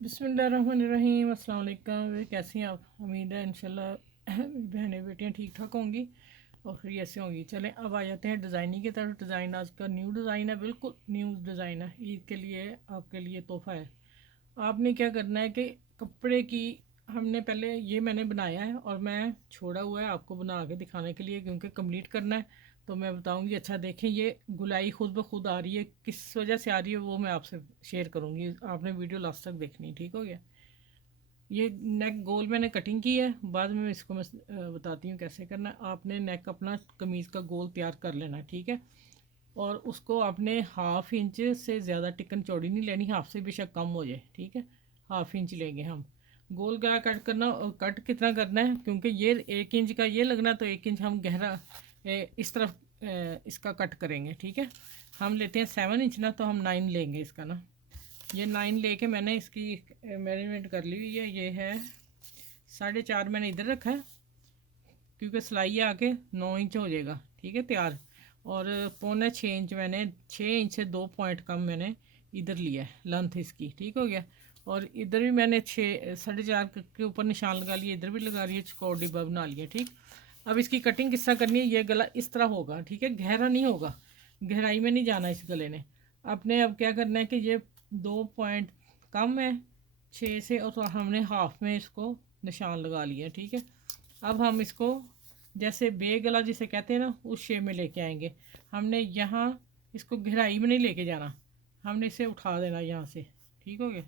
बिस्मिल्लाहिर्रहमानिर्रहीम। अस्सलाम वालेकुम। कैसी हैं आप? उम्मीद है इंशाल्लाह बहनें बेटियां ठीक ठाक होंगी और फिर ऐसे होंगी। चलें अब आ जाते हैं डिज़ाइनिंग की तरफ। डिज़ाइन आज का न्यू डिज़ाइन है, बिल्कुल न्यू डिज़ाइन है। ईद के लिए आपके लिए तोहफ़ा है। आपने क्या करना है कि कपड़े की हमने पहले ये मैंने बनाया है और मैं छोड़ा हुआ है आपको बना के दिखाने के लिए, क्योंकि कंप्लीट करना है तो मैं बताऊंगी। अच्छा देखें, ये गुलाई खुद ब खुद आ रही है, किस वजह से आ रही है वो मैं आपसे शेयर करूंगी। आपने वीडियो लास्ट तक देखनी, ठीक हो गया। ये नेक गोल मैंने कटिंग की है, बाद में इसको मैं बताती हूँ कैसे करना है। आपने नेक अपना कमीज़ का गोल तैयार कर लेना है, ठीक है। और उसको आपने हाफ इंच से ज़्यादा टिकन चौड़ी नहीं लेनी, हाफ से बेशक कम हो जाए, ठीक है। हाफ इंच लेंगे हम। गोल गला कट करना, कट कितना करना है, क्योंकि ये 1 इंच का ये लगना तो 1 इंच हम गहरा इस तरफ इसका कट करेंगे, ठीक है। हम लेते हैं 7 इंच ना, तो हम 9 लेंगे इसका ना। ये 9 लेके मैंने इसकी मेजरमेंट कर ली हुई है। ये है 4.5 मैंने इधर रखा है, क्योंकि सिलाई आके 9 इंच हो जाएगा, ठीक है तैयार। और 5.25 इंच मैंने 6 इंच से 2 पॉइंट कम मैंने इधर लिया है लेंथ इसकी, ठीक हो गया। और इधर भी मैंने 4.5 के ऊपर निशान लगा लिया, इधर भी लगा रही है, चौकोर डिब्बा बना लिया, ठीक। अब इसकी कटिंग किस तरह करनी है, ये गला इस तरह होगा, ठीक है, गहरा नहीं होगा, गहराई में नहीं जाना इस गले ने। आपने अब क्या करना है कि ये 2 पॉइंट कम है 6 से, और तो हमने हाफ में इसको निशान लगा लिया, ठीक है। अब हम इसको जैसे बे गला जिसे कहते हैं ना, उस शेप में लेके आएंगे। हमने यहाँ इसको गहराई में नहीं लेके जाना, हमने इसे उठा देना यहाँ से, ठीक हो गया।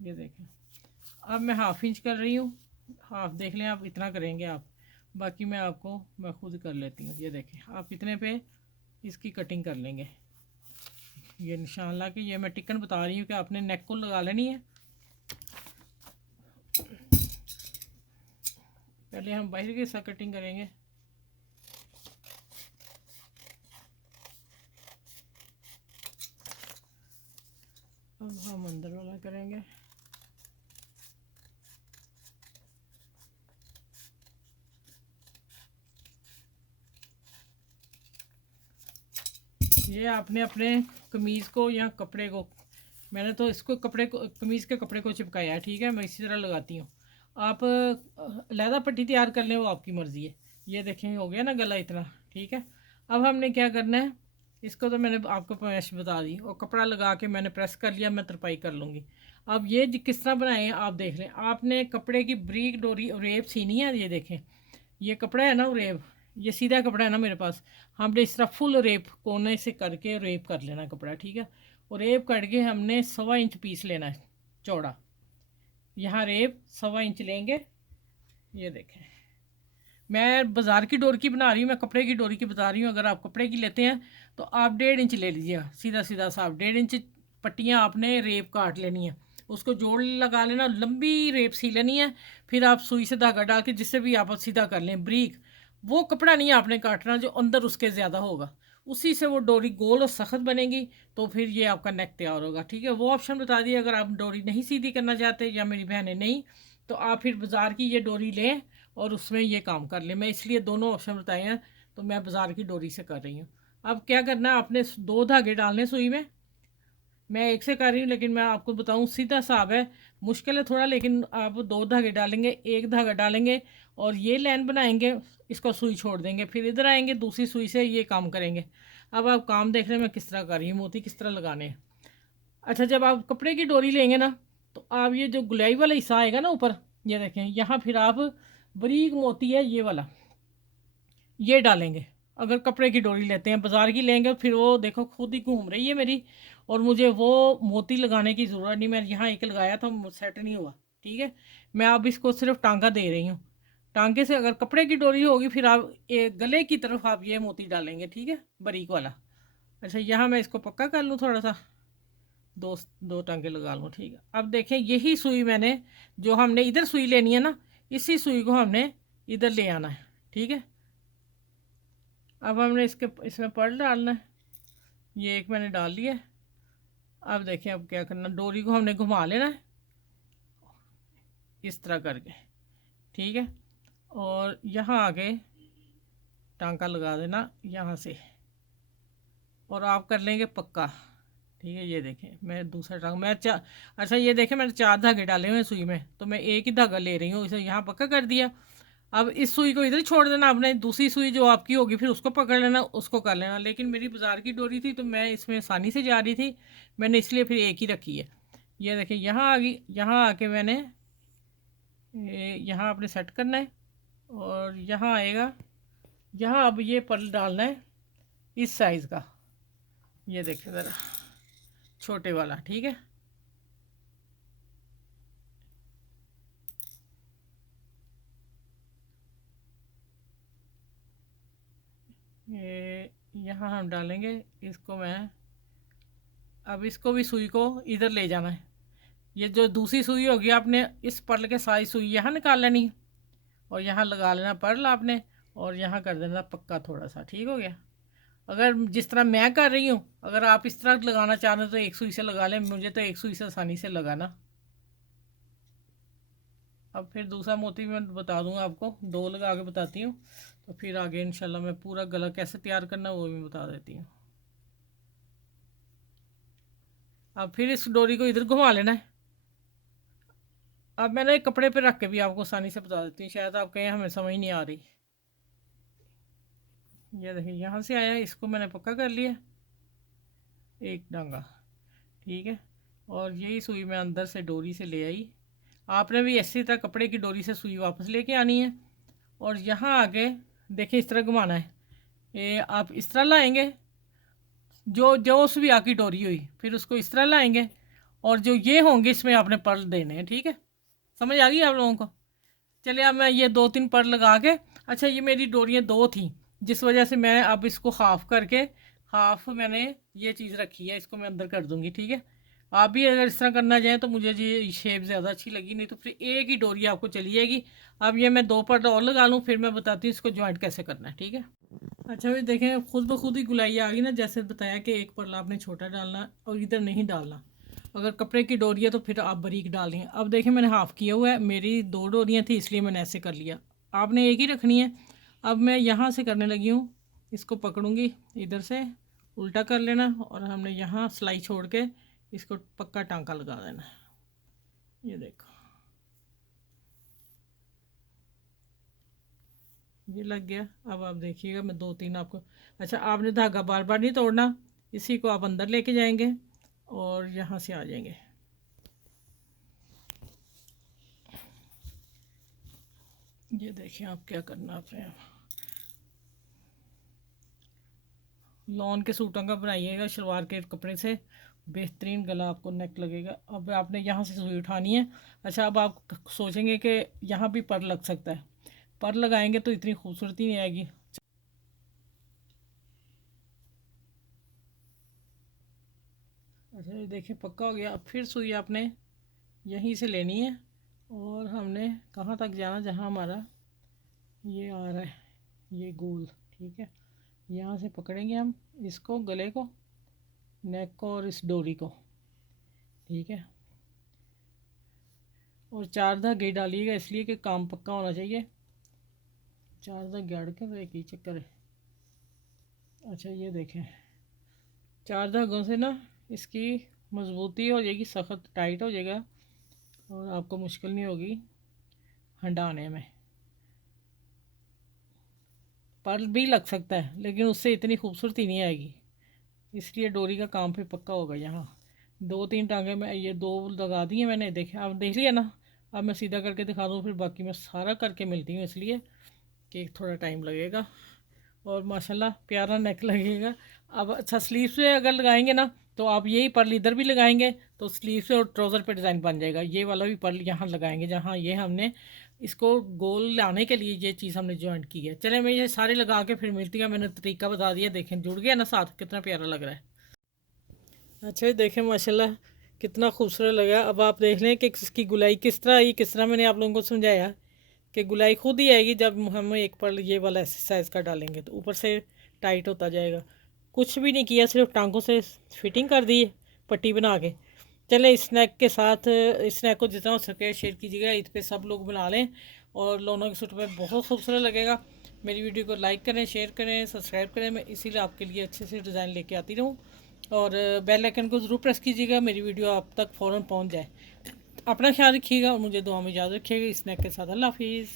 ये देखें, अब मैं हाफ इंच कर रही हूँ। हाफ देख लें आप, इतना करेंगे आप, बाकी मैं खुद कर लेती हूँ। ये देखें, आप इतने पे इसकी कटिंग कर लेंगे। ये निशान ला के, ये मैं टिकन बता रही हूँ कि आपने नेक को लगा लेनी है। पहले हम बाहर के साथ कटिंग करेंगे। अब हम अंदर वाला करेंगे। ये आपने अपने कमीज़ को या कपड़े को, मैंने तो इसको कपड़े को, कमीज़ के कपड़े को चिपकाया है, ठीक है। मैं इसी तरह लगाती हूँ। आप लहदा पट्टी तैयार कर लें, वो आपकी मर्ज़ी है। ये देखें हो गया ना गला इतना, ठीक है। अब हमने क्या करना है, इसको तो मैंने आपको पैश बता दी, और कपड़ा लगा के मैंने प्रेस कर लिया, मैं तरपाई कर लूँगी। अब ये किस तरह बनाए हैं आप देख लें। आपने कपड़े की ब्रीक डोरी रेप सीनी है। ये देखें, ये कपड़ा है ना रेप, ये सीधा कपड़ा है ना मेरे पास। हमने इस तरह फुल रेप कोने से करके रेप कर लेना कपड़ा, ठीक है। और रेप करके हमने 1.25 इंच पीस लेना है चौड़ा। यहाँ रेप 1.25 इंच लेंगे। ये देखें, मैं बाज़ार की डोर की बना रही हूँ, मैं कपड़े की डोरी की बता रही हूँ। अगर आप कपड़े की लेते हैं तो आप 1.5 इंच ले लीजिएगा, सीधा सीधा सा। आप 1.5 इंच पट्टियाँ आपने रेप काट लेनी है, उसको जोड़ लगा लेना, लंबी रेप सी लेनी है। फिर आप सुई से धागा डाल के जिससे भी आप सीधा कर लें ब्रीक। वो कपड़ा नहीं आपने काटना जो अंदर उसके ज़्यादा होगा, उसी से वो डोरी गोल और सख्त बनेगी। तो फिर ये आपका नेक तैयार होगा, ठीक है। वो ऑप्शन बता दिए, अगर आप डोरी नहीं सीधी करना चाहते या मेरी बहनें नहीं, तो आप फिर बाज़ार की ये डोरी लें और उसमें ये काम कर ले। मैं इसलिए दोनों ऑप्शन बताए हैं, तो मैं बाज़ार की डोरी से कर रही हूँ। अब क्या करना है, आपने 2 धागे डालने सुई में। मैं एक से कर रही हूँ, लेकिन मैं आपको बताऊँ सीधा साब है, मुश्किल है थोड़ा, लेकिन आप 2 धागे डालेंगे, एक धागा डालेंगे और ये लाइन बनाएंगे, इसको सुई छोड़ देंगे, फिर इधर आएंगे, दूसरी सुई से ये काम करेंगे। अब आप काम देख रहे हैं मैं किस तरह कर रही हूँ, मोती किस तरह लगाने हैं। अच्छा, जब आप कपड़े की डोरी लेंगे ना, तो आप ये जो गुलाई वाला हिस्सा आएगा ना ऊपर, ये देखें, यहाँ फिर आप बारीक मोती है ये वाला, ये डालेंगे। अगर कपड़े की डोरी लेते हैं, बाज़ार की लेंगे, फिर वो देखो खुद ही घूम रही है मेरी, और मुझे वो मोती लगाने की ज़रूरत नहीं। मैं यहाँ एक लगाया था, सेट नहीं हुआ, ठीक है। मैं अब इसको सिर्फ टांगा दे रही हूँ। टांगे से अगर कपड़े की डोरी होगी, फिर आप एक गले की तरफ आप ये मोती डालेंगे, ठीक है, बारीक वाला। अच्छा, यहाँ मैं इसको पक्का कर लूँ थोड़ा सा, दो दो टांगे लगा लूँ, ठीक है। अब देखें, यही सुई मैंने, जो हमने इधर सुई लेनी है ना, इसी सुई को हमने इधर ले आना है, ठीक है। अब हमने इसमें पर्ल डालना है। ये एक मैंने डाल लिया है। अब देखें, अब क्या करना, डोरी को हमने घुमा लेना है इस तरह करके, ठीक है। और यहाँ आगे टांका लगा देना यहाँ से, और आप कर लेंगे पक्का, ठीक है, ये देखें मैं दूसरा टांग मैं अच्छा ये देखें मैंने 4 धागे डाले हुए हैं सुई में, तो मैं एक ही धागा ले रही हूँ, इसे यहाँ पक्का कर दिया। अब इस सुई को इधर छोड़ देना आपने, दूसरी सुई जो आपकी होगी फिर उसको पकड़ लेना, उसको कर लेना। लेकिन मेरी बाजार की डोरी थी तो मैं इसमें आसानी से जा रही थी, मैंने इसलिए फिर एक ही रखी है। ये देखिए यहाँ आ गई, यहाँ आके मैंने यहाँ आपने सेट करना है और यहाँ आएगा, यहाँ अब ये पर्ल डालना है इस साइज़ का, ये देखिए ज़रा छोटे वाला, ठीक है। ये यहाँ हम डालेंगे इसको, मैं अब इसको भी सुई को इधर ले जाना है। ये जो दूसरी सुई होगी आपने इस पर्ल के सारी सुई यहाँ निकाल लेनी है और यहाँ लगा लेना पर्ल आपने, और यहाँ कर देना पक्का थोड़ा सा, ठीक हो गया। अगर जिस तरह मैं कर रही हूँ, अगर आप इस तरह लगाना चाह रहे हो तो एक सुई से लगा लें, मुझे तो एक सुई से आसानी से लगाना। अब फिर दूसरा मोती मैं बता दूँगा आपको, 2 लगा के बताती हूँ, तो फिर आगे इंशाल्लाह मैं पूरा गला कैसे तैयार करना वो भी बता देती हूँ। अब फिर इस डोरी को इधर घुमा लेना है। अब मैंने एक कपड़े पे रख के भी आपको आसानी से बता देती हूँ, शायद आप कहें हमें समझ नहीं आ रही। ये देखिए यहाँ से आया, इसको मैंने पक्का कर लिया एक डांगा, ठीक है। और यही सुई मैं अंदर से डोरी से ले आई, आपने भी इसी तरह कपड़े की डोरी से सुई वापस लेके आनी है। और यहाँ आगे देखिए इस तरह घुमाना है, ये आप इस तरह लाएंगे, जो जो उस भी आकी डोरी हुई फिर उसको इस तरह लाएंगे, और जो ये होंगे इसमें आपने पर्ल देने हैं, ठीक है। समझ आ गई आप लोगों को? चलिए अब मैं ये 2-3 पर्ल लगा के, अच्छा ये मेरी डोरियाँ 2 थी जिस वजह से मैं अब इसको हाफ़ करके, हाफ़ मैंने ये चीज़ रखी है, इसको मैं अंदर कर दूँगी, ठीक है। आप भी अगर इस तरह करना चाहें तो मुझे ये शेप ज़्यादा अच्छी लगी, नहीं तो फिर एक ही डोरी आपको चली जाएगी। अब ये मैं 2 पर्ल और लगा लूँ, फिर मैं बताती हूँ इसको जॉइंट कैसे करना है, ठीक है। अच्छा भाई देखें खुद ब खुद ही गुलाई आ गई ना, जैसे बताया कि एक पर्ल आपने छोटा डालना और इधर नहीं डालना। अगर कपड़े की डोरी है तो फिर आप बारीक डालें। अब देखें मैंने हाफ़ किया हुआ है, मेरी 2 डोरियाँ थी इसलिए मैंने ऐसे कर लिया, आपने एक ही रखनी है। अब मैं यहाँ से करने लगी हूँ, इसको पकड़ूँगी इधर से उल्टा कर लेना, और हमने यहाँ सिलाई छोड़ के इसको पक्का टांका लगा देना। ये देखो ये लग गया। अब आप देखिएगा मैं 2-3 आपको, अच्छा आपने धागा बार बार नहीं तोड़ना, इसी को आप अंदर लेके जाएंगे और यहाँ से आ जाएंगे। ये देखिए आप क्या करना आपने, लॉन के सूटों का बनाइएगा शलवार के कपड़े से, बेहतरीन गला आपको नेक लगेगा। अब आपने यहाँ से सुई उठानी है। अच्छा अब आप सोचेंगे कि यहाँ भी पर लग सकता है, पर लगाएंगे तो इतनी खूबसूरती नहीं आएगी। अच्छा ये देखिए पक्का हो गया। अब फिर सुई आपने यहीं से लेनी है और हमने कहाँ तक जाना, जहाँ हमारा ये आ रहा है ये गोल, ठीक है। यहाँ से पकड़ेंगे हम इसको, गले को, नेक को और इस डोरी को, ठीक है। और 4 धागे डालिएगा इसलिए कि काम पक्का होना चाहिए, 4 धागे अड़ के तो एक ही चक्कर है। अच्छा ये देखें 4 धागों से ना इसकी मजबूती हो जाएगी, सख्त टाइट हो जाएगा और आपको मुश्किल नहीं होगी हंडाने में। पर्ल भी लग सकता है लेकिन उससे इतनी खूबसूरती नहीं आएगी, इसलिए डोरी का काम फिर पक्का होगा। यहाँ 2-3 टांगे में ये 2 लगा दी हैं मैंने, देखे आप देख लिया ना। अब मैं सीधा करके दिखा दूँ, फिर बाकी मैं सारा करके मिलती हूँ, इसलिए कि थोड़ा टाइम लगेगा और माशाल्लाह प्यारा नेक लगेगा। अब अच्छा स्लीव से अगर लगाएंगे ना तो आप यही पर्ल इधर भी लगाएंगे तो स्लीव से और ट्राउज़र पे डिज़ाइन बन जाएगा। ये वाला भी पर्ल यहाँ लगाएंगे जहाँ ये हमने इसको गोल लाने के लिए ये चीज़ हमने जॉइंट की है। चले मैं ये सारे लगा के फिर मिलती है, मैंने तरीका बता दिया, देखें जुड़ गया ना साथ, कितना प्यारा लग रहा है। अच्छा ये देखें माशाल्लाह कितना खूबसूरत लगा। अब आप देख लें कि इसकी गुलाई किस तरह आई, किस तरह मैंने आप लोगों को समझाया कि गुलाई खुद ही आएगी जब हम एक पर्ल ये वाला एक्सरसाइज का डालेंगे तो ऊपर से टाइट होता जाएगा। कुछ भी नहीं किया, सिर्फ टांगों से फिटिंग कर दी है पट्टी बना के। चले इस नेक के साथ, इस नेक को जितना हो सके शेयर कीजिएगा, इस पर सब लोग बना लें और लोनों के सूट में बहुत खूबसूरत लगेगा। मेरी वीडियो को लाइक करें, शेयर करें, सब्सक्राइब करें, मैं इसीलिए आपके लिए अच्छे से डिज़ाइन लेके आती रहूँ। और बेल आइकन को ज़रूर प्रेस कीजिएगा, मेरी वीडियो आप तक फ़ौरन पहुंच जाए। अपना ख्याल रखिएगा और मुझे दुआ में याद रखिएगा। इस स्नैक के साथ अल्लाह हाफिज़।